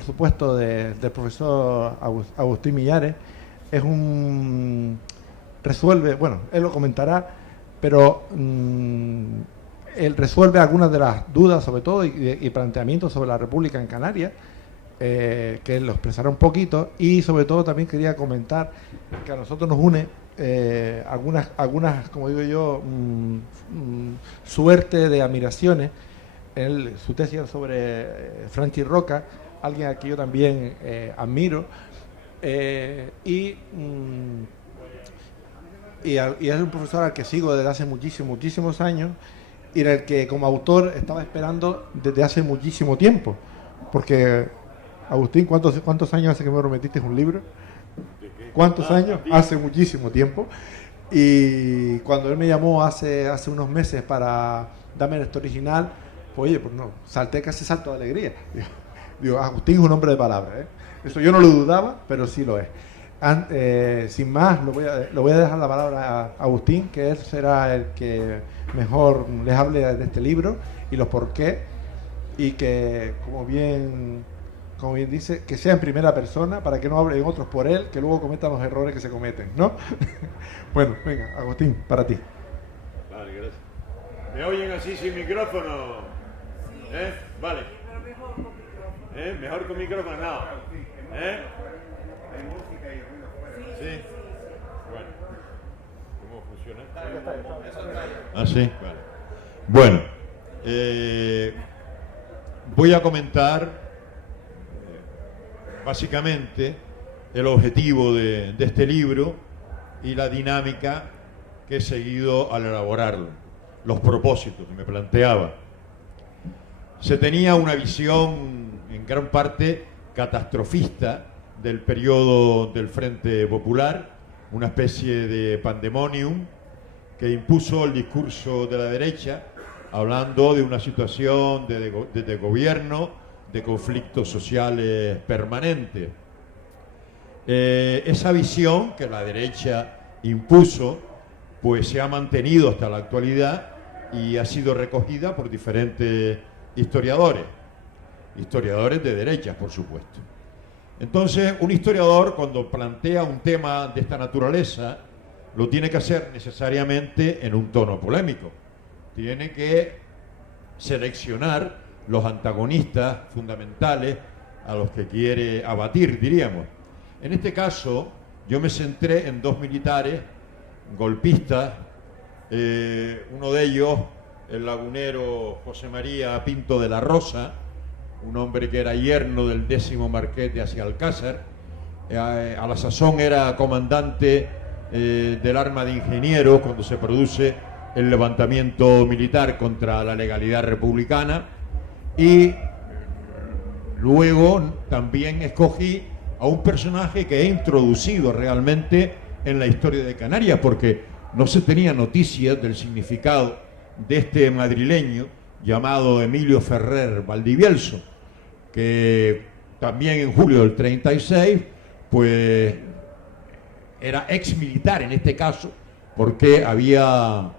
por supuesto, del profesor Agustín Millares. Es un... resuelve, bueno, él lo comentará, pero él resuelve algunas de las dudas, sobre todo, y planteamientos sobre la República en Canarias, que él lo expresará un poquito, y sobre todo también quería comentar que a nosotros nos une algunas, como digo yo, suerte de admiraciones. Su tesis sobre Franchi Roca, alguien a quien yo también admiro, y es un profesor al que sigo desde hace muchísimos años, y en el que como autor estaba esperando desde hace muchísimo tiempo, porque Agustín, ¿cuántos años hace que me prometiste un libro? ¿Cuántos años? Hace muchísimo tiempo. Y cuando él me llamó hace unos meses para darme el texto original, pues oye, pues no, salté casi salto de alegría. Digo, Agustín es un hombre de palabras, ¿eh? Eso yo no lo dudaba, pero sí lo es. Sin más, lo voy a dejar la palabra a Agustín, que él será el que mejor les hable de este libro y los por qué, y que, como bien dice, que sea en primera persona para que no hablen otros por él, que luego cometan los errores que se cometen, ¿no? Bueno, venga, Agustín, para ti. Vale, gracias. ¿Me oyen así sin micrófono? ¿Eh? Vale. Mejor con micrófono, no. Sí. Bueno. ¿Cómo funciona? Ah, sí. Vale. Bueno, voy a comentar básicamente el objetivo de este libro y la dinámica que he seguido al elaborarlo, los propósitos que me planteaba. Se tenía una visión en gran parte catastrofista del periodo del Frente Popular, una especie de pandemonium que impuso el discurso de la derecha, hablando de una situación de gobierno, de conflictos sociales permanentes. Esa visión que la derecha impuso, pues se ha mantenido hasta la actualidad y ha sido recogida por diferentes historiadores de derecha, por supuesto. Entonces, un historiador, cuando plantea un tema de esta naturaleza, lo tiene que hacer necesariamente en un tono polémico. Tiene que seleccionar los antagonistas fundamentales a los que quiere abatir, diríamos. En este caso, yo me centré en dos militares golpistas, uno de ellos, el lagunero José María Pinto de la Rosa, un hombre que era yerno del 10º marqués de Acialcázar, a la sazón era comandante del arma de ingenieros cuando se produce el levantamiento militar contra la legalidad republicana, y luego también escogí a un personaje que he introducido realmente en la historia de Canarias, porque no se tenía noticias del significado de este madrileño llamado Emilio Ferrer Valdivielso, que también en julio del 36 pues era ex militar en este caso, porque había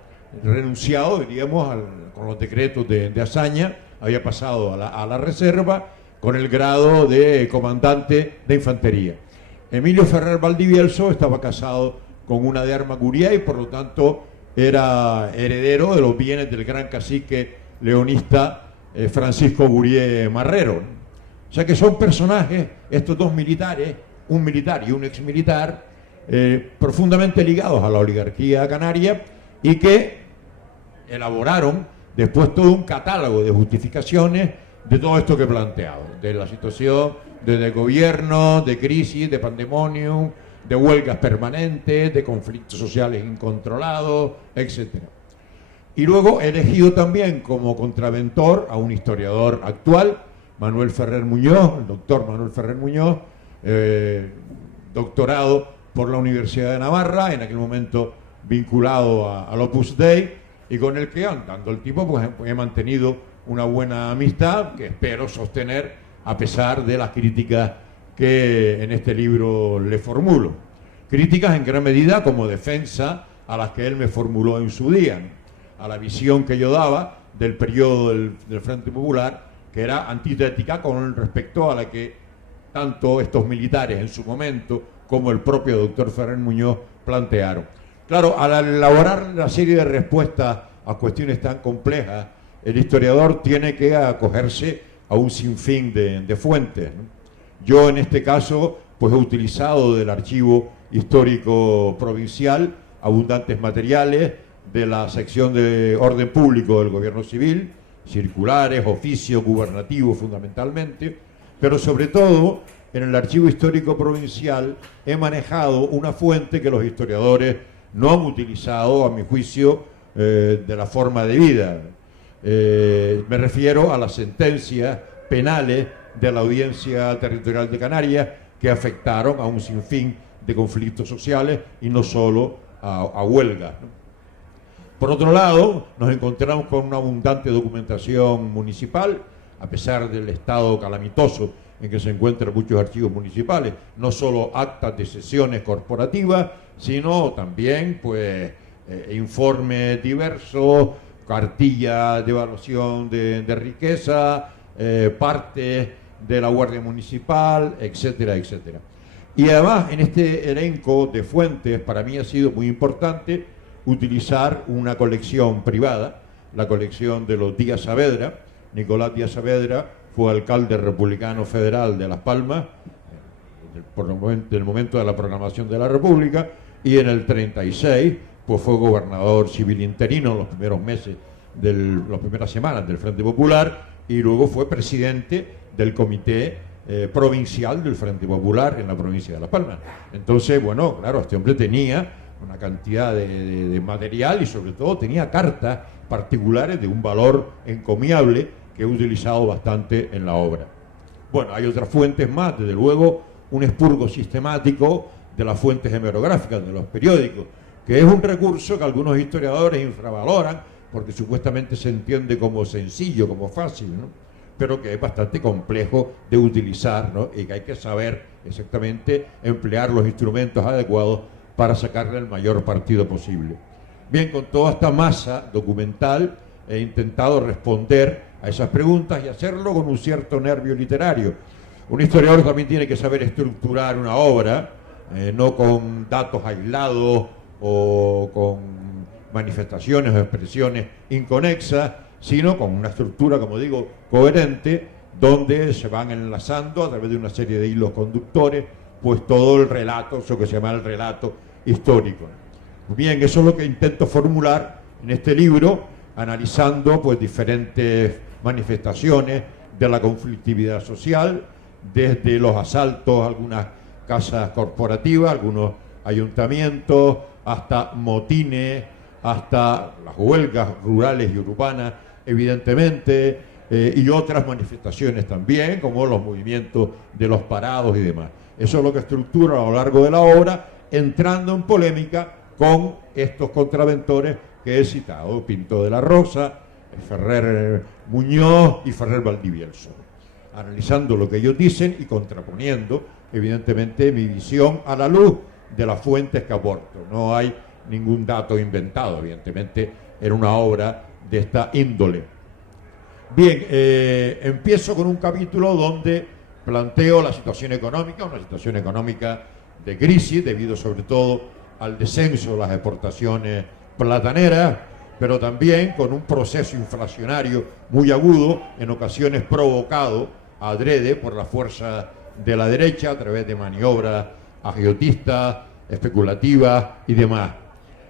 renunciado, diríamos, con los decretos de Azaña, había pasado a la reserva con el grado de comandante de infantería. Emilio Ferrer Valdivielso estaba casado con una de Armaguría y por lo tanto era heredero de los bienes del gran cacique leonista Francisco Gurié Marrero. O sea que son personajes, estos dos militares, un militar y un exmilitar, profundamente ligados a la oligarquía canaria y que elaboraron después todo un catálogo de justificaciones de todo esto que he planteado, de la situación de gobierno, de crisis, de pandemonium, de huelgas permanentes, de conflictos sociales incontrolados, etc. Y luego he elegido también como contraventor a un historiador actual, Manuel Ferrer Muñoz, el doctor Manuel Ferrer Muñoz, doctorado por la Universidad de Navarra, en aquel momento vinculado al Opus Dei, y con el que, andando el tiempo, pues he mantenido una buena amistad que espero sostener a pesar de las críticas que en este libro le formulo. Críticas en gran medida como defensa a las que él me formuló en su día, ¿no? A la visión que yo daba del periodo del Frente Popular, que era antitética con respecto a la que tanto estos militares en su momento como el propio doctor Ferrer Muñoz plantearon. Claro, al elaborar la serie de respuestas a cuestiones tan complejas, el historiador tiene que acogerse a un sinfín de fuentes, ¿no? Yo en este caso pues he utilizado del archivo histórico provincial abundantes materiales de la sección de orden público del gobierno civil, circulares, oficios gubernativos fundamentalmente, pero sobre todo en el archivo histórico provincial he manejado una fuente que los historiadores no han utilizado, a mi juicio, de la forma debida. Me refiero a las sentencias penales de la Audiencia Territorial de Canarias que afectaron a un sinfín de conflictos sociales y no solo a huelgas, ¿no? Por otro lado, nos encontramos con una abundante documentación municipal, a pesar del estado calamitoso en que se encuentran muchos archivos municipales, no solo actas de sesiones corporativas, sino también pues informes diversos, cartillas de evaluación de riqueza, partes de la Guardia Municipal, etcétera, etcétera. Y además, en este elenco de fuentes, para mí ha sido muy importante utilizar una colección privada, la colección de los Díaz Saavedra. Nicolás Díaz Saavedra fue alcalde republicano federal de Las Palmas del momento de la proclamación de la República, y en el 36 pues fue gobernador civil interino en los primeros meses, las primeras semanas del Frente Popular, y luego fue presidente del comité provincial del Frente Popular en la provincia de Las Palmas. Entonces, bueno, claro, este hombre tenía una cantidad de material y sobre todo tenía cartas particulares de un valor encomiable que he utilizado bastante en la obra. Bueno, hay otras fuentes más, desde luego un expurgo sistemático de las fuentes hemerográficas, de los periódicos, que es un recurso que algunos historiadores infravaloran porque supuestamente se entiende como sencillo, como fácil, ¿no? Pero que es bastante complejo de utilizar, ¿no? Y que hay que saber exactamente emplear los instrumentos adecuados para sacarle el mayor partido posible. Bien, con toda esta masa documental he intentado responder a esas preguntas y hacerlo con un cierto nervio literario. Un historiador también tiene que saber estructurar una obra, no con datos aislados o con manifestaciones o expresiones inconexas, sino con una estructura, como digo, coherente, donde se van enlazando a través de una serie de hilos conductores, pues todo el relato, eso que se llama el relato histórico. Bien, eso es lo que intento formular en este libro, analizando pues diferentes manifestaciones de la conflictividad social, desde los asaltos a algunas casas corporativas, algunos ayuntamientos, hasta motines, hasta las huelgas rurales y urbanas, evidentemente, y otras manifestaciones también, como los movimientos de los parados y demás. Eso es lo que estructura a lo largo de la obra, entrando en polémica con estos contraventores que he citado: Pinto de la Rosa, Ferrer Muñoz y Ferrer Valdivielso, analizando lo que ellos dicen y contraponiendo, evidentemente, mi visión a la luz de las fuentes que aporto. No hay ningún dato inventado, evidentemente, en una obra de esta índole. Bien, empiezo con un capítulo donde planteo la situación económica, una situación económica de crisis, debido sobre todo al descenso de las exportaciones plataneras, pero también con un proceso inflacionario muy agudo, en ocasiones provocado adrede por la fuerza de la derecha a través de maniobras agiotistas, especulativas y demás.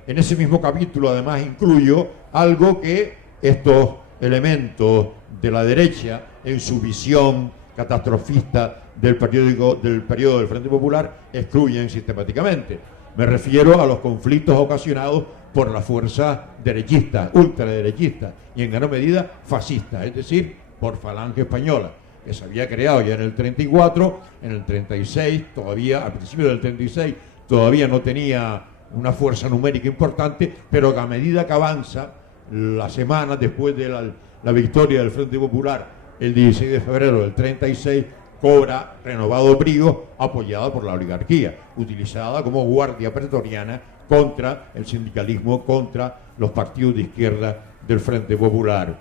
En ese mismo capítulo, además, incluyo algo que estos elementos de la derecha, en su visión catastrofista del periodo del Frente Popular, excluyen sistemáticamente. Me refiero a los conflictos ocasionados por la fuerza derechista, ultraderechista y en gran medida fascista, es decir, por Falange Española, que se había creado ya en el 34, en el 36, todavía, al principio del 36, todavía no tenía una fuerza numérica importante, pero que a medida que avanza la semana después de la victoria del Frente Popular, el 16 de febrero del 36, cobra renovado brío, apoyada por la oligarquía, utilizada como guardia pretoriana contra el sindicalismo, contra los partidos de izquierda del Frente Popular.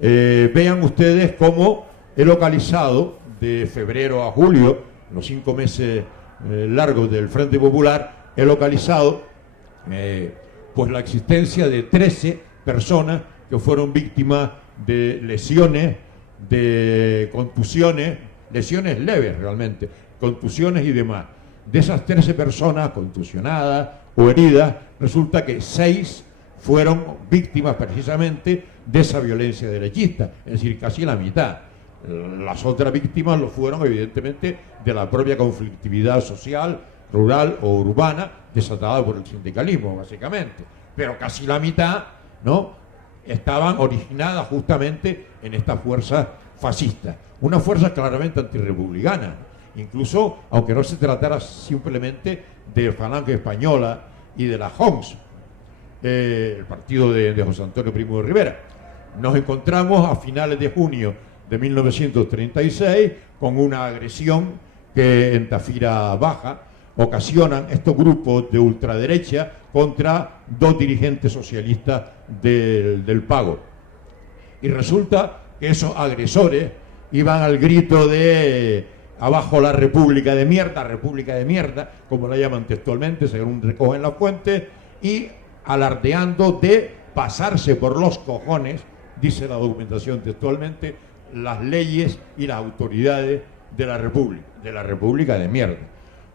Vean ustedes cómo he localizado de febrero a julio los 5 meses largos del Frente Popular, he localizado pues la existencia de 13 personas que fueron víctimas de lesiones, de contusiones, lesiones leves realmente, contusiones y demás. De esas 13 personas contusionadas o heridas, resulta que 6 fueron víctimas precisamente de esa violencia derechista, es decir, casi la mitad. Las otras víctimas lo fueron evidentemente de la propia conflictividad social, rural o urbana desatada por el sindicalismo, básicamente. Pero casi la mitad, ¿no?, estaban originadas justamente en estas fuerzas fascistas. Una fuerza claramente antirrepublicana, incluso aunque no se tratara simplemente de Falange Española y de la JOMS, el partido de José Antonio Primo de Rivera. Nos encontramos a finales de junio de 1936 con una agresión que en Tafira Baja ocasionan estos grupos de ultraderecha contra 2 dirigentes socialistas del Pago. Y resulta que esos agresores iban al grito de abajo la república de mierda, como la llaman textualmente, según recogen las fuentes, y alardeando de pasarse por los cojones, dice la documentación textualmente, las leyes y las autoridades de la república de mierda.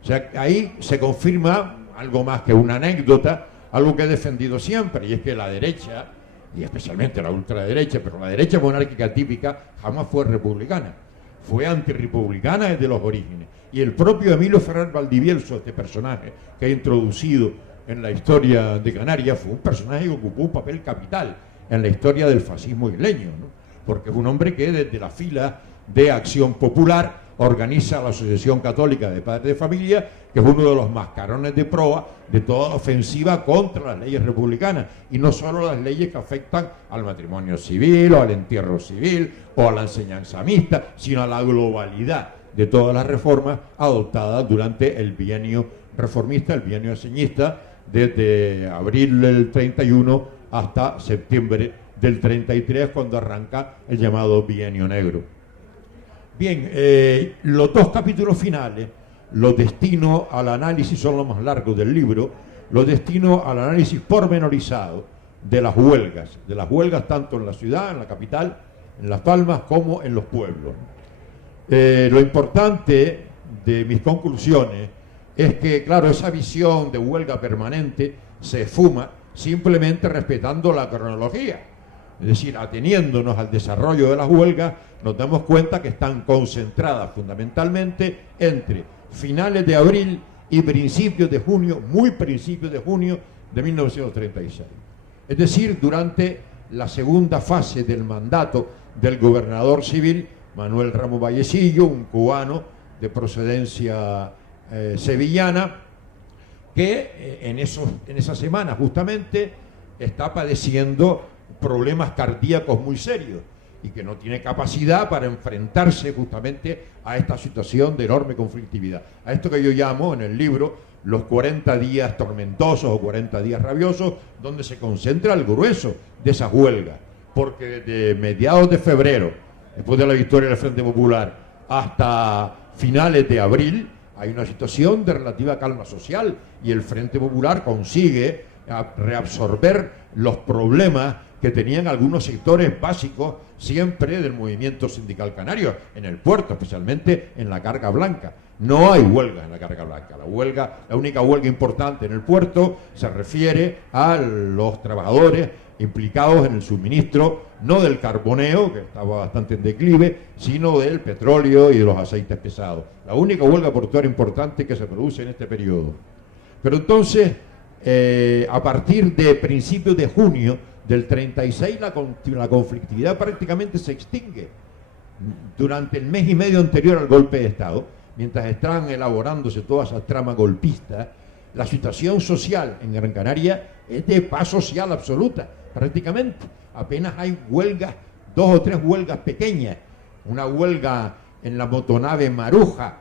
O sea, ahí se confirma algo más que una anécdota, algo que he defendido siempre, y es que la derecha, y especialmente la ultraderecha, pero la derecha monárquica típica jamás fue republicana, fue antirrepublicana desde los orígenes. Y el propio Emilio Ferrer Valdivieso, este personaje que ha introducido en la historia de Canarias, fue un personaje que ocupó un papel capital en la historia del fascismo isleño, ¿no? Porque es un hombre que desde la fila de Acción Popular organiza la Asociación Católica de Padres de Familia, que es uno de los mascarones de proa de toda ofensiva contra las leyes republicanas, y no solo las leyes que afectan al matrimonio civil o al entierro civil o a la enseñanza mixta, sino a la globalidad de todas las reformas adoptadas durante el bienio reformista, el bienio enseñista, desde abril del 31 hasta septiembre del 33, cuando arranca el llamado bienio negro. Bien, los 2 capítulos finales los destino al análisis, son los más largos del libro, los destino al análisis pormenorizado de las huelgas tanto en la ciudad, en la capital, en Las Palmas, como en los pueblos. Lo importante de mis conclusiones es que, claro, esa visión de huelga permanente se esfuma simplemente respetando la cronología. Es decir, ateniéndonos al desarrollo de las huelgas, nos damos cuenta que están concentradas fundamentalmente entre finales de abril y principios de junio, muy principios de junio de 1936. Es decir, durante la segunda fase del mandato del gobernador civil Manuel Ramos Vallecillo, un cubano de procedencia sevillana, que en esa semana justamente está padeciendo problemas cardíacos muy serios y que no tiene capacidad para enfrentarse justamente a esta situación de enorme conflictividad. A esto que yo llamo en el libro los 40 días tormentosos o 40 días rabiosos, donde se concentra el grueso de esas huelgas, porque desde mediados de febrero, después de la victoria del Frente Popular, hasta finales de abril, hay una situación de relativa calma social y el Frente Popular consigue reabsorber los problemas que tenían algunos sectores básicos siempre del movimiento sindical canario, en el puerto, especialmente en la carga blanca. No hay huelga en la carga blanca. La única huelga importante en el puerto se refiere a los trabajadores implicados en el suministro, no del carboneo, que estaba bastante en declive, sino del petróleo y de los aceites pesados. La única huelga portuaria importante que se produce en este periodo. Pero entonces, a partir de principios de junio del 36, la conflictividad prácticamente se extingue. Durante el mes y medio anterior al golpe de Estado, mientras están elaborándose todas esas tramas golpistas, la situación social en Gran Canaria es de paz social absoluta, prácticamente. Apenas hay huelgas, 2 o 3 huelgas pequeñas. Una huelga en la motonave Maruja,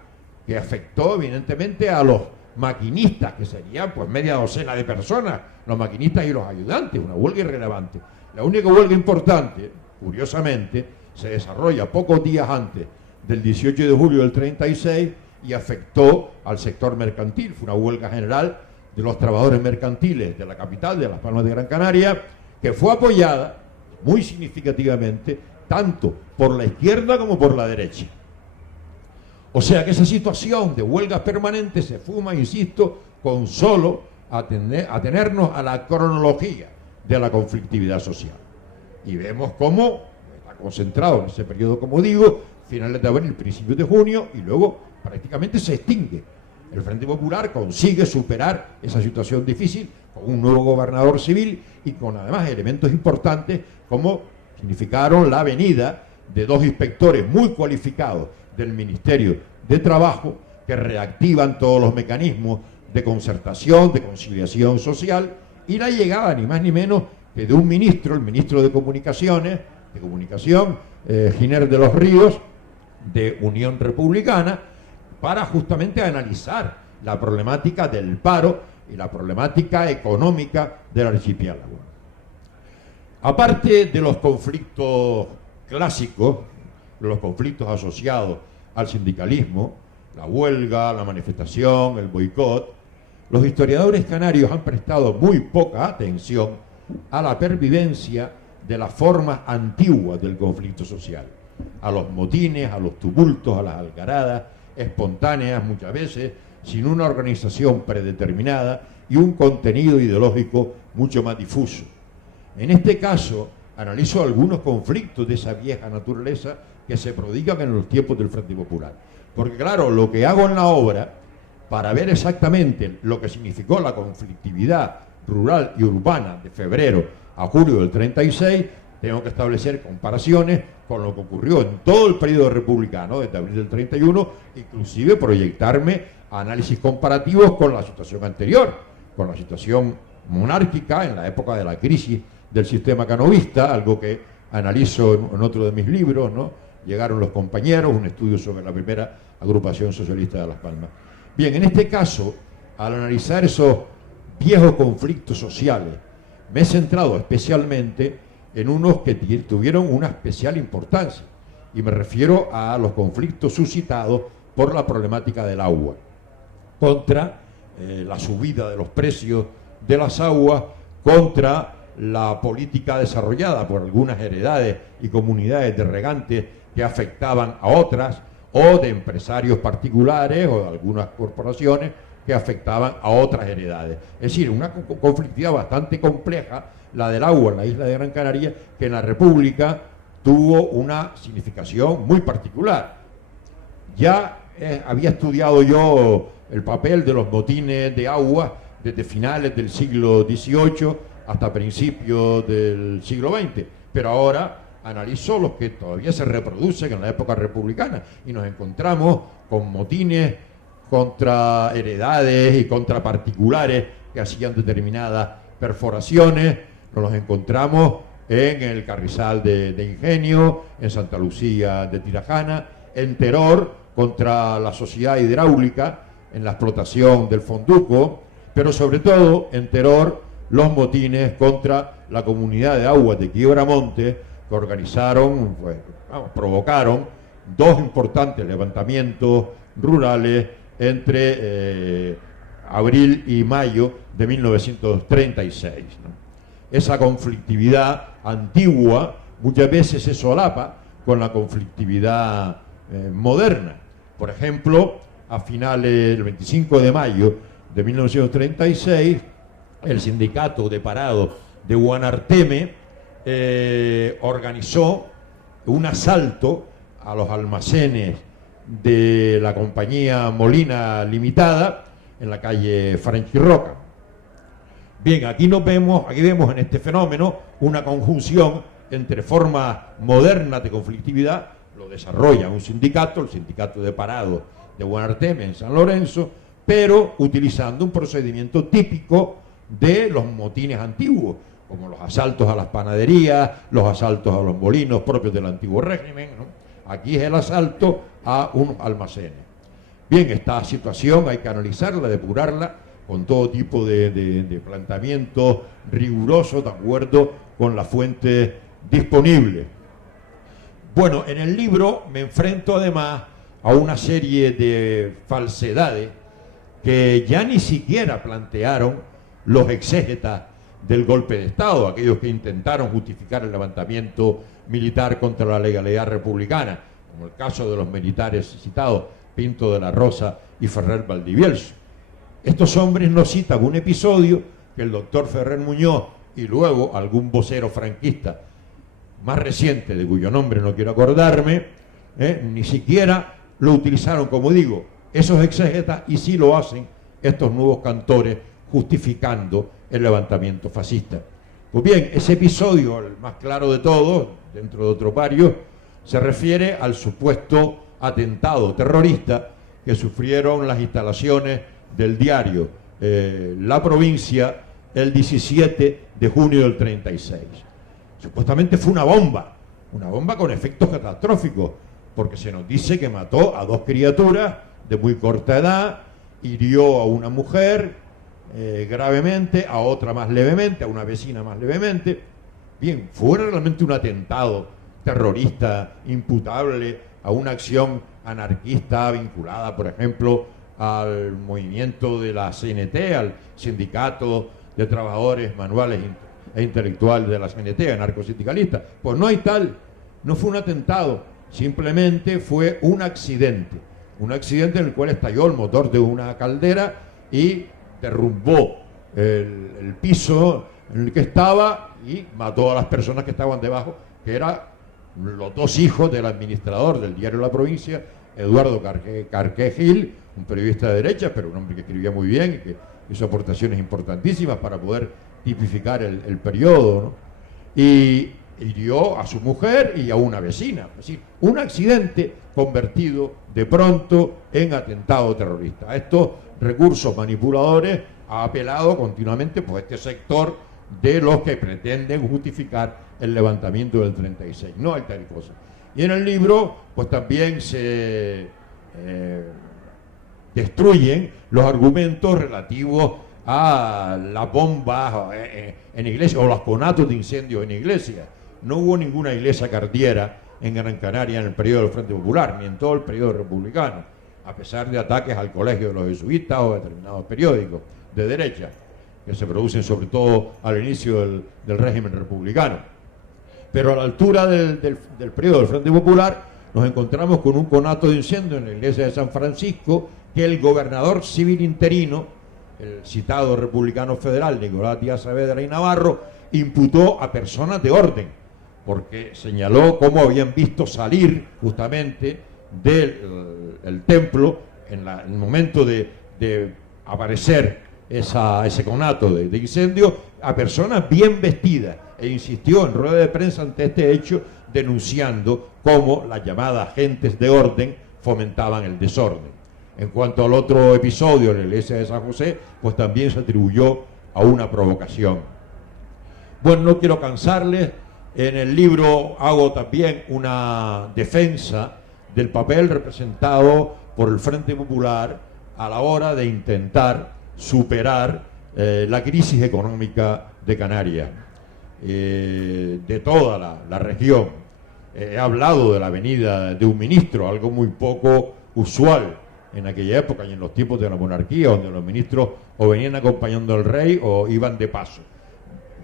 que afectó evidentemente a los maquinistas, que serían pues media docena de personas, los maquinistas y los ayudantes, una huelga irrelevante. La única huelga importante, curiosamente, se desarrolla pocos días antes del 18 de julio del 36 y afectó al sector mercantil. Fue una huelga general de los trabajadores mercantiles de la capital, de Las Palmas de Gran Canaria, que fue apoyada muy significativamente tanto por la izquierda como por la derecha. O sea que esa situación de huelgas permanentes se fuma, insisto, con solo atenernos a la cronología de la conflictividad social. Y vemos cómo está concentrado en ese periodo, como digo, finales de abril, principios de junio, y luego prácticamente se extingue. El Frente Popular consigue superar esa situación difícil con un nuevo gobernador civil y con además elementos importantes como significaron la venida de dos inspectores muy cualificados del Ministerio de Trabajo que reactivan todos los mecanismos de concertación, de conciliación social, y la llegada ni más ni menos que de un ministro, el ministro de Comunicación, Giner de los Ríos, de Unión Republicana, para justamente analizar la problemática del paro y la problemática económica del archipiélago. Aparte de los conflictos clásicos, los conflictos asociados al sindicalismo, la huelga, la manifestación, el boicot, los historiadores canarios han prestado muy poca atención a la pervivencia de las formas antiguas del conflicto social, a los motines, a los tumultos, a las algaradas, espontáneas muchas veces, sin una organización predeterminada y un contenido ideológico mucho más difuso. En este caso, analizo algunos conflictos de esa vieja naturaleza que se prodigan en los tiempos del Frente Popular. Porque claro, lo que hago en la obra, para ver exactamente lo que significó la conflictividad rural y urbana de febrero a julio del 36, tengo que establecer comparaciones con lo que ocurrió en todo el periodo republicano, desde abril del 31, inclusive proyectarme a análisis comparativos con la situación anterior, con la situación monárquica en la época de la crisis del sistema canovista, algo que analizo en otro de mis libros, ¿no? Llegaron los compañeros, un estudio sobre la primera agrupación socialista de Las Palmas. Bien, en este caso, al analizar esos viejos conflictos sociales, me he centrado especialmente en unos que tuvieron una especial importancia, y me refiero a los conflictos suscitados por la problemática del agua, contra la subida de los precios de las aguas, contra la política desarrollada por algunas heredades y comunidades de regantes que afectaban a otras, o de empresarios particulares o de algunas corporaciones que afectaban a otras heredades. Es decir, una conflictividad bastante compleja, la del agua en la isla de Gran Canaria, que en la República tuvo una significación muy particular. Ya había estudiado yo el papel de los motines de agua desde finales del siglo XVIII hasta principios del siglo XX, pero ahora analizo los que todavía se reproducen en la época republicana y nos encontramos con motines contra heredades y contra particulares que hacían determinadas perforaciones. Nos los encontramos en el Carrizal de Ingenio, en Santa Lucía de Tirajana, en Teror contra la sociedad hidráulica, en la explotación del Fonduco, pero sobre todo en Teror los motines contra la comunidad de aguas de Quiebramonte, que organizaron, provocaron dos importantes levantamientos rurales entre abril y mayo de 1936, ¿no? Esa conflictividad antigua muchas veces se solapa con la conflictividad moderna. Por ejemplo, a finales del 25 de mayo de 1936, el sindicato de parados de Guanarteme organizó un asalto a los almacenes de la compañía Molina Limitada en la calle Farenchirroca. Bien, aquí vemos en este fenómeno una conjunción entre formas modernas de conflictividad, lo desarrolla un sindicato, el sindicato de parados de Guanarteme en San Lorenzo, pero utilizando un procedimiento típico de los motines antiguos, como los asaltos a las panaderías, los asaltos a los molinos propios del antiguo régimen, ¿no? Aquí es el asalto a unos almacenes. Bien, esta situación hay que analizarla, depurarla, con todo tipo de planteamientos rigurosos, de acuerdo con la fuente disponible. Bueno, en el libro me enfrento además a una serie de falsedades que ya ni siquiera plantearon los exégetas del golpe de Estado, aquellos que intentaron justificar el levantamiento militar contra la legalidad republicana, como el caso de los militares citados, Pinto de la Rosa y Ferrer Valdivielso. Estos hombres no citan un episodio que el doctor Ferrer Muñoz y luego algún vocero franquista más reciente, de cuyo nombre no quiero acordarme, ni siquiera lo utilizaron, como digo, esos exégetas, y sí lo hacen estos nuevos cantores justificando el levantamiento fascista. Pues bien, ese episodio, el más claro de todos, dentro de otros varios, se refiere al supuesto atentado terrorista que sufrieron las instalaciones del diario La Provincia el 17 de junio del 36. Supuestamente fue una bomba con efectos catastróficos, porque se nos dice que mató a 2 criaturas de muy corta edad, hirió a una mujer gravemente, a otra más levemente, a una vecina más levemente. Bien, fue realmente un atentado terrorista imputable a una acción anarquista vinculada, por ejemplo, al movimiento de la CNT, al Sindicato de Trabajadores Manuales e Intelectuales de la CNT, anarcosindicalista. Pues no hay tal, no fue un atentado, simplemente fue un accidente en el cual estalló el motor de una caldera y derrumbó el piso en el que estaba y mató a las personas que estaban debajo, que eran los 2 hijos del administrador del diario La Provincia, Eduardo Carqué Gil, un periodista de derecha, pero un hombre que escribía muy bien y que hizo aportaciones importantísimas para poder tipificar el periodo, ¿no? Y hirió a su mujer y a una vecina. Es decir, un accidente convertido de pronto en atentado terrorista. A estos recursos manipuladores ha apelado continuamente pues este sector de los que pretenden justificar el levantamiento del 36. No hay tal cosa. Y en el libro pues también se destruyen los argumentos relativos a las bombas en iglesias o los conatos de incendios en iglesias. No hubo ninguna iglesia que ardiera en Gran Canaria en el periodo del Frente Popular, ni en todo el periodo republicano, a pesar de ataques al colegio de los jesuitas o a determinados periódicos de derecha, que se producen sobre todo al inicio del régimen republicano. Pero a la altura del periodo del Frente Popular nos encontramos con un conato de incendio en la iglesia de San Francisco que el gobernador civil interino, el citado republicano federal Nicolás Díaz Saavedra y Navarro, imputó a personas de orden, porque señaló cómo habían visto salir justamente del templo en el momento de aparecer ese conato de incendio a personas bien vestidas, e insistió en rueda de prensa ante este hecho denunciando cómo las llamadas agentes de orden fomentaban el desorden. En cuanto al otro episodio en la iglesia de San José, pues también se atribuyó a una provocación. Bueno, no quiero cansarles. En el libro hago también una defensa del papel representado por el Frente Popular a la hora de intentar superar la crisis económica de Canarias, de toda la región. He hablado de la venida de un ministro, algo muy poco usual en aquella época y en los tiempos de la monarquía, donde los ministros o venían acompañando al rey o iban de paso.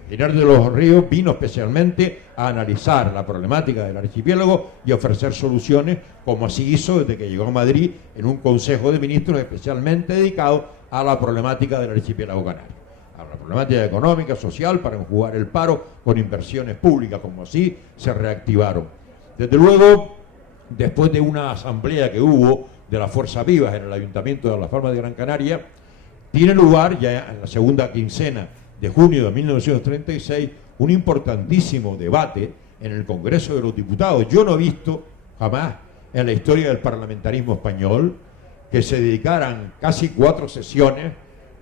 Pinar de los Ríos vino especialmente a analizar la problemática del archipiélago y a ofrecer soluciones, como así hizo desde que llegó a Madrid en un consejo de ministros especialmente dedicado a la problemática del archipiélago canario, a la problemática económica, social, para enjugar el paro con inversiones públicas, como así se reactivaron. Desde luego, después de una asamblea que hubo de las Fuerzas Vivas en el Ayuntamiento de Las Palmas de Gran Canaria, tiene lugar ya en la segunda quincena de junio de 1936 un importantísimo debate en el Congreso de los Diputados. Yo no he visto jamás en la historia del parlamentarismo español que se dedicaran casi 4 sesiones,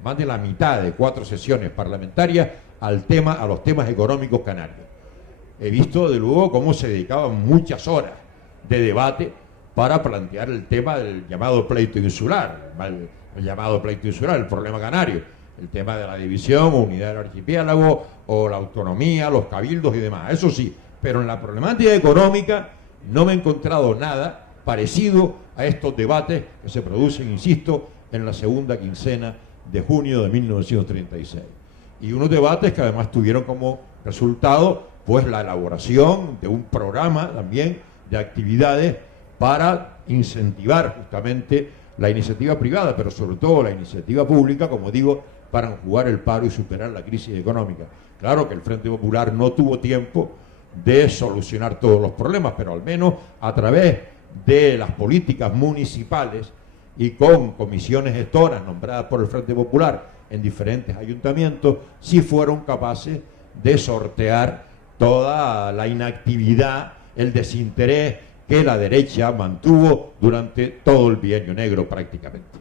más de la mitad de 4 sesiones parlamentarias a los temas económicos canarios. He visto de luego cómo se dedicaban muchas horas de debate para plantear el tema del llamado pleito insular, el problema canario, el tema de la división o unidad del archipiélago o la autonomía, los cabildos y demás. Eso sí, pero en la problemática económica no me he encontrado nada parecido a estos debates que se producen, insisto, en la segunda quincena de junio de 1936. Y unos debates que además tuvieron como resultado pues la elaboración de un programa también de actividades para incentivar justamente la iniciativa privada, pero sobre todo la iniciativa pública, como digo, para enjugar el paro y superar la crisis económica. Claro que el Frente Popular no tuvo tiempo de solucionar todos los problemas, pero al menos a través de las políticas municipales y con comisiones gestoras nombradas por el Frente Popular en diferentes ayuntamientos, sí fueron capaces de sortear toda la inactividad, el desinterés que la derecha mantuvo durante todo el bienio negro prácticamente.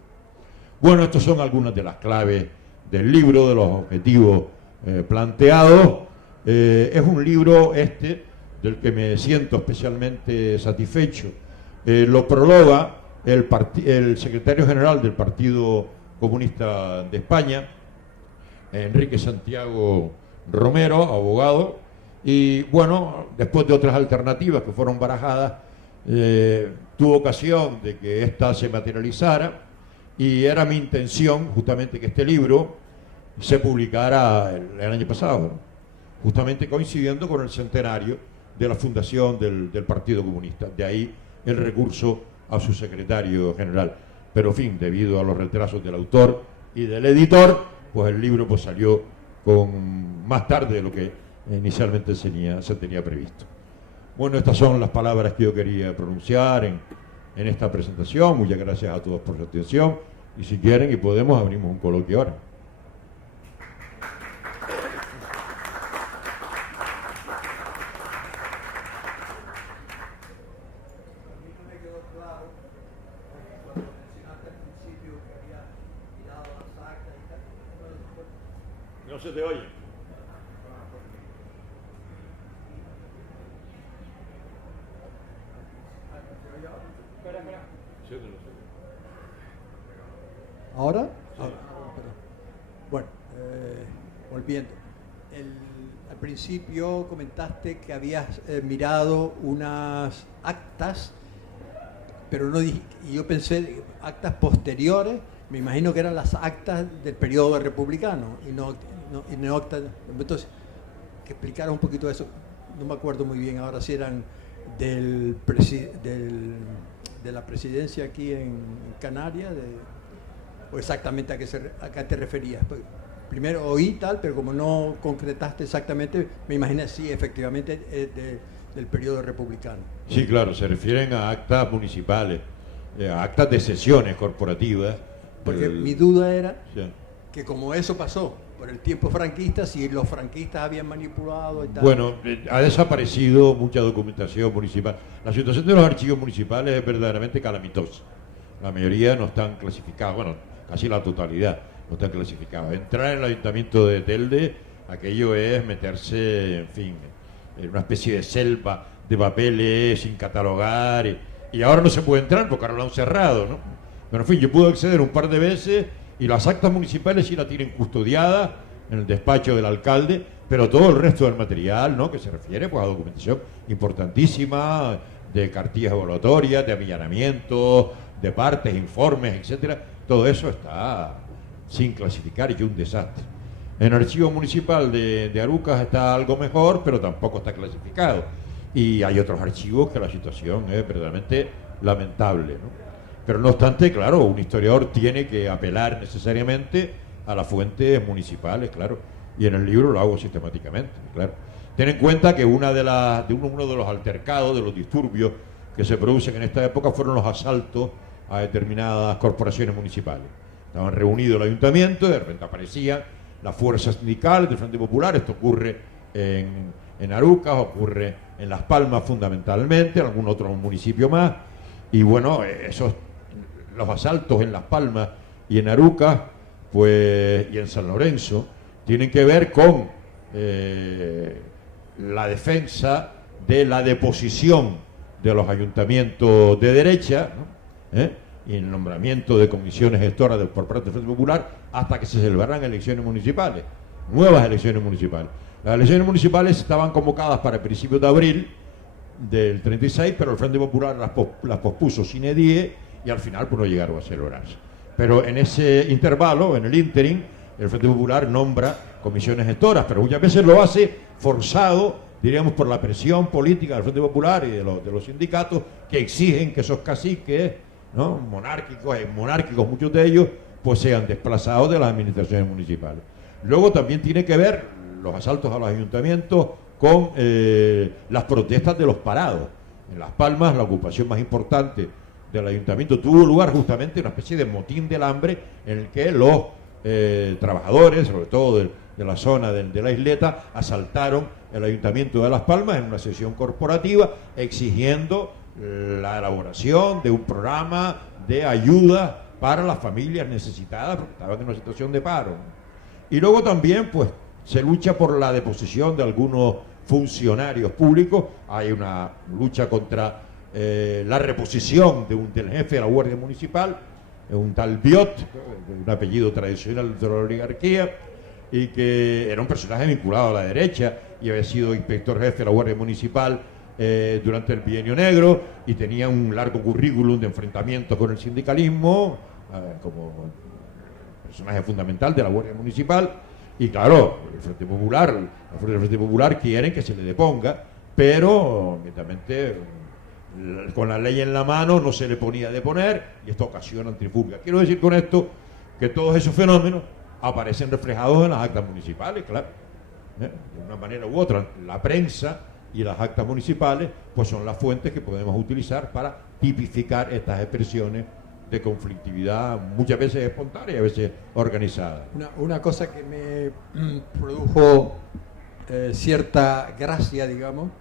Bueno, estas son algunas de las claves del libro, de los objetivos planteados. Es un libro del que me siento especialmente satisfecho. Lo prologa el secretario general del Partido Comunista de España, Enrique Santiago Romero, abogado, y bueno, después de otras alternativas que fueron barajadas, tuvo ocasión de que ésta se materializara, y era mi intención justamente que este libro se publicara el año pasado, ¿no? Justamente coincidiendo con el centenario de la fundación del Partido Comunista. De ahí el recurso a su secretario general. Pero en fin, debido a los retrasos del autor y del editor, pues el libro pues salió con más tarde de lo que inicialmente se tenía previsto. Bueno, estas son las palabras que yo quería pronunciar en esta presentación. Muchas gracias a todos por su atención, y si quieren y podemos, abrimos un coloquio ahora. No se te oye. ¿Ahora? Bueno, volviendo. Al principio comentaste que habías mirado unas actas, pero no dije, y yo pensé actas posteriores. Me imagino que eran las actas del periodo republicano y no actas. Entonces, que explicara un poquito eso. No me acuerdo muy bien ahora si eran de la presidencia aquí en Canarias, o exactamente a qué te referías. Primero oí tal, pero como no concretaste exactamente, me imaginé sí, efectivamente, del periodo republicano. Sí, claro, se refieren a actas municipales, a actas de sesiones corporativas. Porque mi duda era que como eso pasó por el tiempo franquista, si los franquistas habían manipulado y tal. Bueno, ha desaparecido mucha documentación municipal. La situación de los archivos municipales es verdaderamente calamitosa. La mayoría no están clasificados, bueno, casi la totalidad no están clasificados. Entrar en el ayuntamiento de Telde, aquello es meterse, en fin, en una especie de selva de papeles sin catalogar, y ahora no se puede entrar porque ahora lo han cerrado, ¿no? Pero en fin, yo pude acceder un par de veces, y las actas municipales sí la tienen custodiada en el despacho del alcalde, pero todo el resto del material, ¿no?, que se refiere pues a documentación importantísima, de cartillas evaluatorias, de amillanamientos, de partes, informes, etcétera, todo eso está sin clasificar y es un desastre. En el archivo municipal de Arucas está algo mejor, pero tampoco está clasificado. Y hay otros archivos que la situación es verdaderamente lamentable, ¿no? Pero no obstante, claro, un historiador tiene que apelar necesariamente a las fuentes municipales, claro. Y en el libro lo hago sistemáticamente, claro. Ten en cuenta que uno de los altercados, de los disturbios que se producen en esta época fueron los asaltos a determinadas corporaciones municipales. Estaban reunidos el ayuntamiento y de repente aparecían las fuerzas sindicales del Frente Popular. Esto ocurre en Arucas, ocurre en Las Palmas fundamentalmente, en algún otro municipio más. Y bueno, los asaltos en Las Palmas y en Arucas, pues, y en San Lorenzo, tienen que ver con la defensa de la deposición de los ayuntamientos de derecha, ¿no? Y el nombramiento de comisiones gestoras por parte del Frente Popular hasta que se celebraran elecciones municipales, nuevas elecciones municipales. Las elecciones municipales estaban convocadas para principios de abril del 36, pero el Frente Popular las pospuso sine die y al final pues no llegaron a celebrarse. Pero en ese intervalo, en el ínterin, el Frente Popular nombra comisiones gestoras, pero muchas veces lo hace forzado, diríamos, por la presión política del Frente Popular y de los sindicatos que exigen que esos caciques, ¿no?, monárquicos muchos de ellos, pues sean desplazados de las administraciones municipales. Luego también tiene que ver los asaltos a los ayuntamientos con las protestas de los parados. En Las Palmas, la ocupación más importante del ayuntamiento tuvo lugar justamente una especie de motín del hambre en el que los trabajadores, sobre todo de la zona de la isleta, asaltaron el ayuntamiento de Las Palmas en una sesión corporativa exigiendo la elaboración de un programa de ayuda para las familias necesitadas porque estaban en una situación de paro. Y luego también pues se lucha por la deposición de algunos funcionarios públicos. Hay una lucha contra la reposición del jefe de la Guardia Municipal, un tal Biot, un apellido tradicional de la oligarquía, y que era un personaje vinculado a la derecha y había sido inspector jefe de la Guardia Municipal durante el Bienio Negro y tenía un largo currículum de enfrentamientos con el sindicalismo como personaje fundamental de la Guardia Municipal. Y claro, el Frente Popular quieren que se le deponga, pero inmediatamente con la ley en la mano no se le ponía a deponer y esto ocasiona trifulca. Quiero decir con esto que todos esos fenómenos aparecen reflejados en las actas municipales, claro, de una manera u otra. La prensa y las actas municipales pues son las fuentes que podemos utilizar para tipificar estas expresiones de conflictividad, muchas veces espontánea y a veces organizada. Una cosa que me produjo cierta gracia, digamos,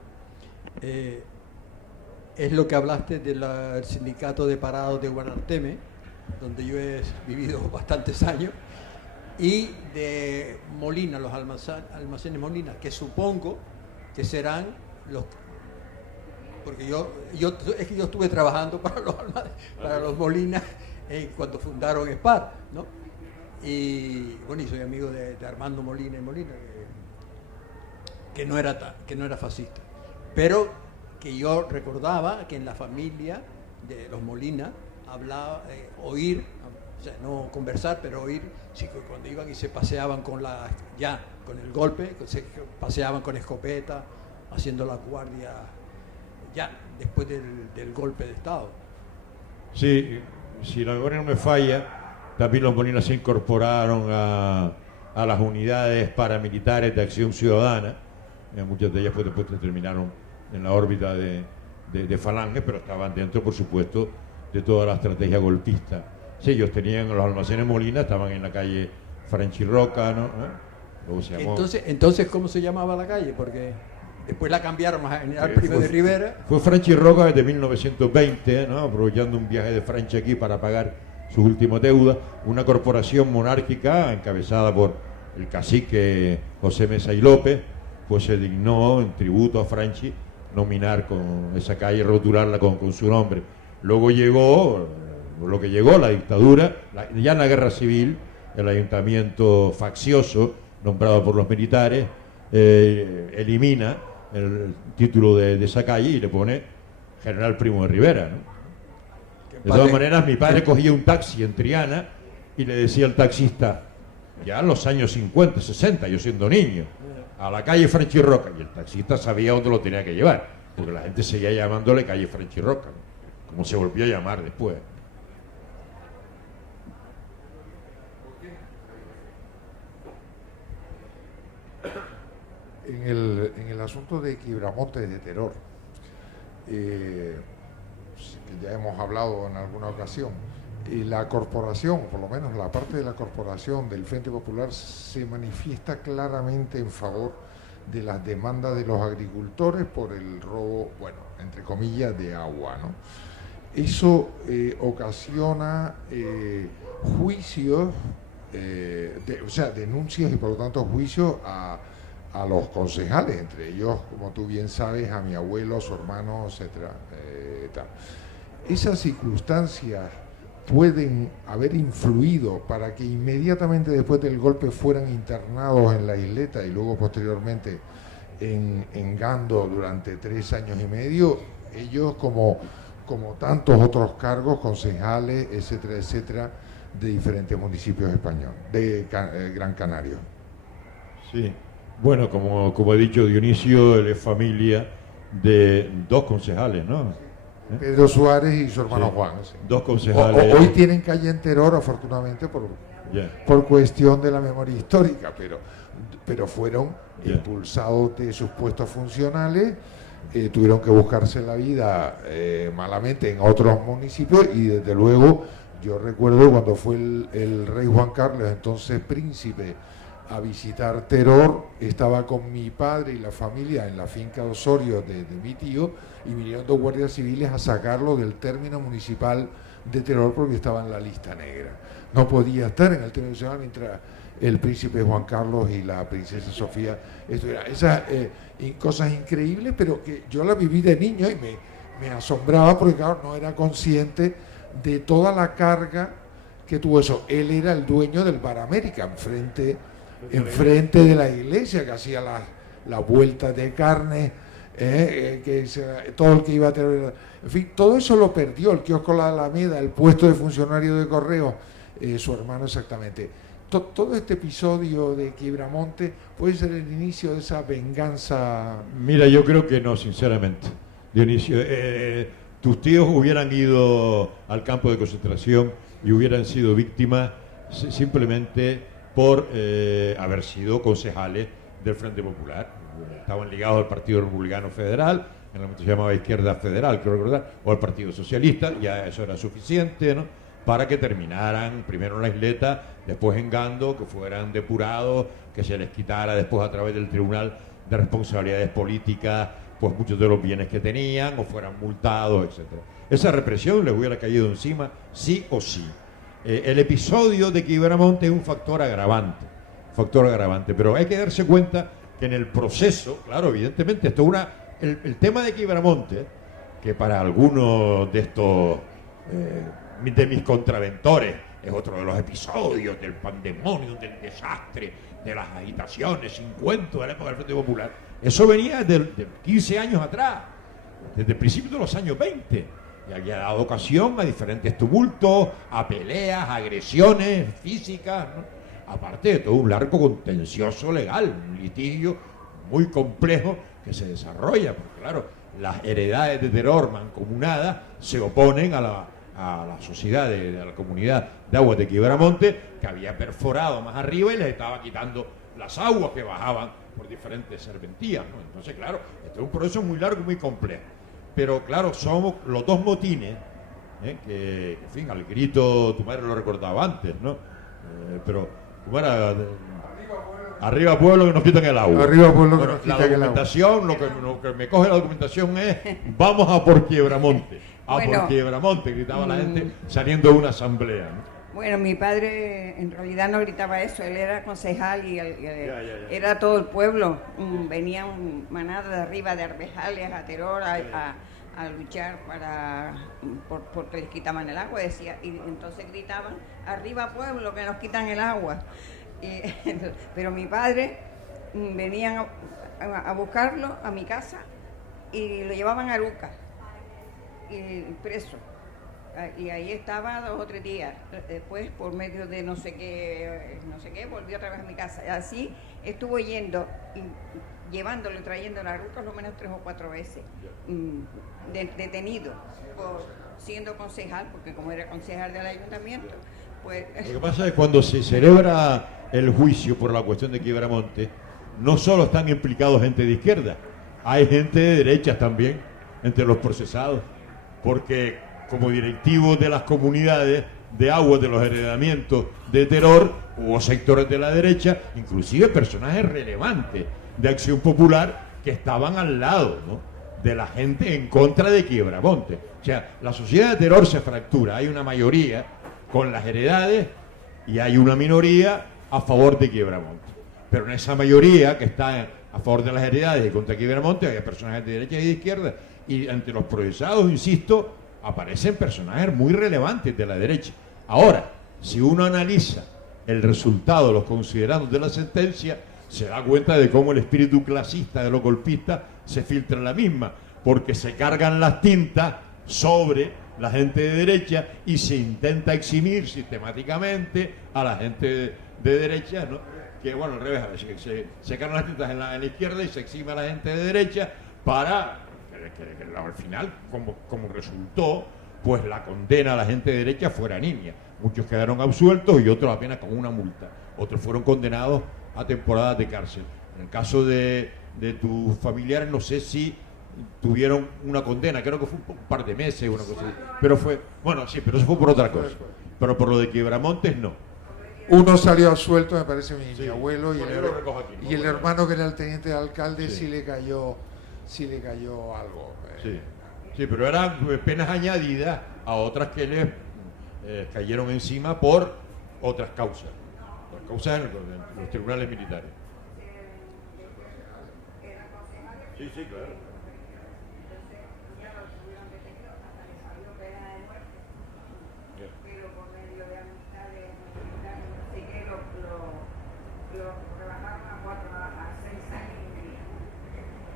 es lo que hablaste del sindicato de parados de Guanarteme, donde yo he vivido bastantes años, y de Molina, los almacenes Molina, que supongo que serán los... Porque yo estuve trabajando para los Molina cuando fundaron SPAR, ¿no? Y bueno, y soy amigo de Armando Molina y Molina, que no era fascista. Pero que yo recordaba que en la familia de los Molina hablaba, oír, o sea, no conversar, pero oír, sí, cuando iban y se paseaban con el golpe, se paseaban con escopeta, haciendo la guardia, ya después del golpe de Estado. Sí, si la memoria no me falla, también los Molina se incorporaron a las unidades paramilitares de acción ciudadana. Muchas de ellas pues, después terminaron en la órbita de Falange, pero estaban dentro, por supuesto, de toda la estrategia golpista. Sí, ellos tenían los almacenes Molina, estaban en la calle Franchi Roca, ¿no? Luego se llamó... Entonces, ¿cómo se llamaba la calle? Porque después la cambiaron a General Primo de Rivera. Fue Franchi Roca desde 1920, ¿no?, aprovechando un viaje de Franchi aquí para pagar sus últimas deudas. Una corporación monárquica encabezada por el cacique José Mesa y López, pues se dignó en tributo a Franchi nominar con esa calle, rotularla con su nombre. Luego llegó la dictadura, ya en la guerra civil, el ayuntamiento faccioso nombrado por los militares elimina el título de esa calle y le pone General Primo de Rivera, ¿no? De todas maneras, mi padre cogía un taxi en Triana y le decía al taxista, ya en los años 50, 60, yo siendo niño, a la calle Franchi Roca, y el taxista sabía dónde lo tenía que llevar, porque la gente seguía llamándole calle Franchi Roca, ¿no?, como se volvió a llamar después. En el asunto de quibramontes de Terror, que ya hemos hablado en alguna ocasión, la corporación, por lo menos la parte de la corporación del Frente Popular, se manifiesta claramente en favor de las demandas de los agricultores por el robo, bueno, entre comillas, de agua, ¿no? Eso ocasiona juicios, o sea, denuncias y por lo tanto juicios a los concejales, entre ellos, como tú bien sabes, a mi abuelo, a su hermano, etcétera, tal. Esas circunstancias pueden haber influido para que inmediatamente después del golpe fueran internados en la isleta y luego posteriormente en Gando durante 3 años y medio, ellos como como tantos otros cargos, concejales, etcétera, etcétera, de diferentes municipios españoles, de Gran Canaria. Sí, bueno, como he dicho, Dionisio, él es familia de dos concejales, ¿no? Pedro Suárez y su hermano Sí, Juan. Sí. dos concejales. Hoy tienen calle en Teror, afortunadamente, por cuestión de la memoria histórica, pero fueron impulsados de sus puestos funcionales, tuvieron que buscarse la vida malamente en otros municipios, y desde luego yo recuerdo cuando fue el rey Juan Carlos, entonces príncipe, a visitar Teror, estaba con mi padre y la familia en la finca Osorio de mi tío, y vinieron dos guardias civiles a sacarlo del término municipal de Teror porque estaba en la lista negra. No podía estar en el término municipal mientras el príncipe Juan Carlos y la princesa Sofía estuvieran. Esas cosas increíbles, pero que yo las viví de niño y me asombraba porque, claro, no era consciente de toda la carga que tuvo eso. Él era el dueño del Bar América, enfrente de la iglesia, que hacía las vueltas de carne, todo el que iba a tener, en fin, todo eso lo perdió, el kiosco La Alameda, el puesto de funcionario de correo, su hermano exactamente. Todo este episodio de Quiebramonte puede ser el inicio de esa venganza. Mira, yo creo que no, sinceramente, Dionisio. Tus tíos hubieran ido al campo de concentración y hubieran sido víctimas simplemente por haber sido concejales del Frente Popular. Estaban ligados al Partido Republicano Federal, en el momento se llamaba Izquierda Federal, creo recordar, o al Partido Socialista. Ya eso era suficiente, ¿no?, para que terminaran primero en la isleta, después en Gando, que fueran depurados, que se les quitara después a través del Tribunal de Responsabilidades Políticas pues muchos de los bienes que tenían, o fueran multados, etcétera. Esa represión les hubiera caído encima sí o sí. El episodio de Quiebramonte es un factor agravante, pero hay que darse cuenta que en el proceso, claro, evidentemente, esto es el tema de Quiebramonte, que para algunos de estos de mis contraventores es otro de los episodios del pandemonio, del desastre, de las agitaciones, 50 de la época del Frente Popular. Eso venía de 15 años atrás, desde el principio de los años 20, y había dado ocasión a diferentes tumultos, a peleas, agresiones físicas, ¿no?, aparte de todo un largo contencioso legal, un litigio muy complejo que se desarrolla, porque claro, las heredades de Teror mancomunadas se oponen a la sociedad, a la comunidad de aguas de Quiebramonte, que había perforado más arriba y les estaba quitando las aguas que bajaban por diferentes serventías, ¿no? Entonces, claro, este es un proceso muy largo y muy complejo. Pero, claro, somos los dos motines, que, en fin, al grito, tu madre lo recordaba antes, ¿no? Pero, ¿cómo era? Arriba pueblo que nos quitan el agua. Arriba pueblo que nos quitan el agua. La documentación, lo que me coge la documentación es, vamos a por Quiebramonte. Por Quiebramonte, gritaba la gente saliendo de una asamblea, ¿no? Bueno, mi padre en realidad no gritaba eso, él era concejal y era todo el pueblo. Venían manadas de arriba de Arbejales a Teror a luchar porque les quitaban el agua, decía, y entonces gritaban, arriba pueblo que nos quitan el agua. Pero mi padre venían a buscarlo a mi casa y lo llevaban a Aruca, preso. Y ahí estaba 2 o 3 días. Después, por medio de no sé qué, volvió otra vez a mi casa. Así estuvo yendo y llevándolo y trayéndolo a Aruca lo menos 3 o 4 veces. Detenido siendo concejal, porque como era concejal del ayuntamiento, pues... Lo que pasa es que cuando se celebra el juicio por la cuestión de Quiebramonte, no solo están implicados gente de izquierda, hay gente de derechas también entre los procesados, porque como directivos de las comunidades de aguas de los heredamientos de Teror hubo sectores de la derecha, inclusive personajes relevantes de Acción Popular que estaban al lado, ¿no?, de la gente en contra de Quiebramonte. O sea, la sociedad de Teror se fractura, hay una mayoría con las heredades y hay una minoría a favor de Quiebramonte. Pero en esa mayoría que está a favor de las heredades y contra Quiebramonte hay personajes de derecha y de izquierda, y entre los procesados, insisto, aparecen personajes muy relevantes de la derecha. Ahora, si uno analiza el resultado, los considerados de la sentencia, se da cuenta de cómo el espíritu clasista de los golpistas se filtra en la misma, porque se cargan las tintas sobre la gente de derecha y se intenta eximir sistemáticamente a la gente de derecha, ¿no? Que bueno, al revés, a veces se secan las tintas en la izquierda y se exime a la gente de derecha para que al final, como resultó, pues la condena a la gente de derecha fuera niña. Muchos quedaron absueltos y otros apenas con una multa. Otros fueron condenados a temporadas de cárcel. En el caso de tus familiares, no sé si tuvieron una condena, creo que fue un par de meses, una cosa así. Pero fue, bueno, sí, pero eso fue por otra cosa. Pero por lo de Quiebramontes, no. Uno salió absuelto, me parece, mi abuelo, y Bueno, yo lo recojo aquí, ¿no? el hermano que era el teniente de alcalde Sí. sí le cayó algo. Sí, sí, pero eran penas añadidas a otras que les cayeron encima por otras causas. Por causas en los tribunales militares. Sí, sí, claro. Pero por medio de amistades mexicanas, así que lo rebajaron a 6 años y medio.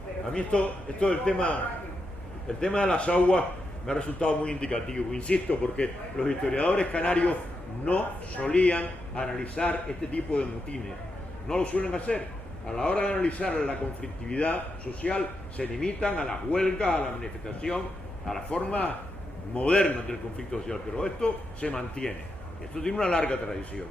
Pero A mí esto el tema de las aguas me ha resultado muy indicativo, insisto, porque los historiadores canarios no solían analizar este tipo de motines, no lo suelen hacer. A la hora de analizar la conflictividad social se limitan a las huelgas, a la manifestación, a las formas modernas del conflicto social, pero esto se mantiene, esto tiene una larga tradición.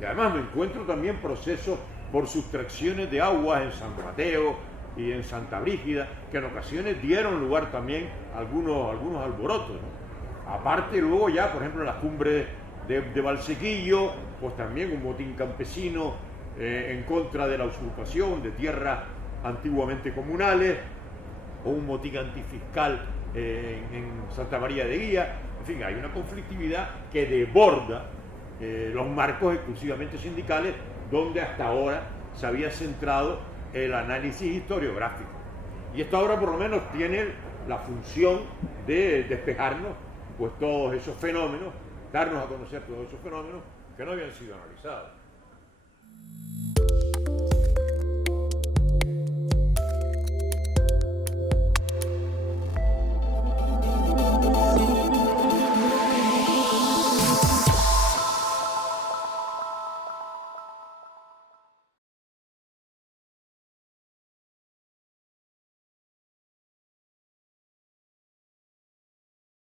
Y además me encuentro también procesos por sustracciones de aguas en San Mateo y en Santa Brígida, que en ocasiones dieron lugar también a algunos alborotos, ¿no? Aparte luego ya, por ejemplo, en las cumbres de Valsequillo, pues también un motín campesino en contra de la usurpación de tierras antiguamente comunales, o un motín antifiscal en Santa María de Guía. En fin, hay una conflictividad que desborda los marcos exclusivamente sindicales, donde hasta ahora se había centrado el análisis historiográfico. Y esto ahora por lo menos tiene la función de despejarnos pues todos esos fenómenos, darnos a conocer todos esos fenómenos que no habían sido analizados.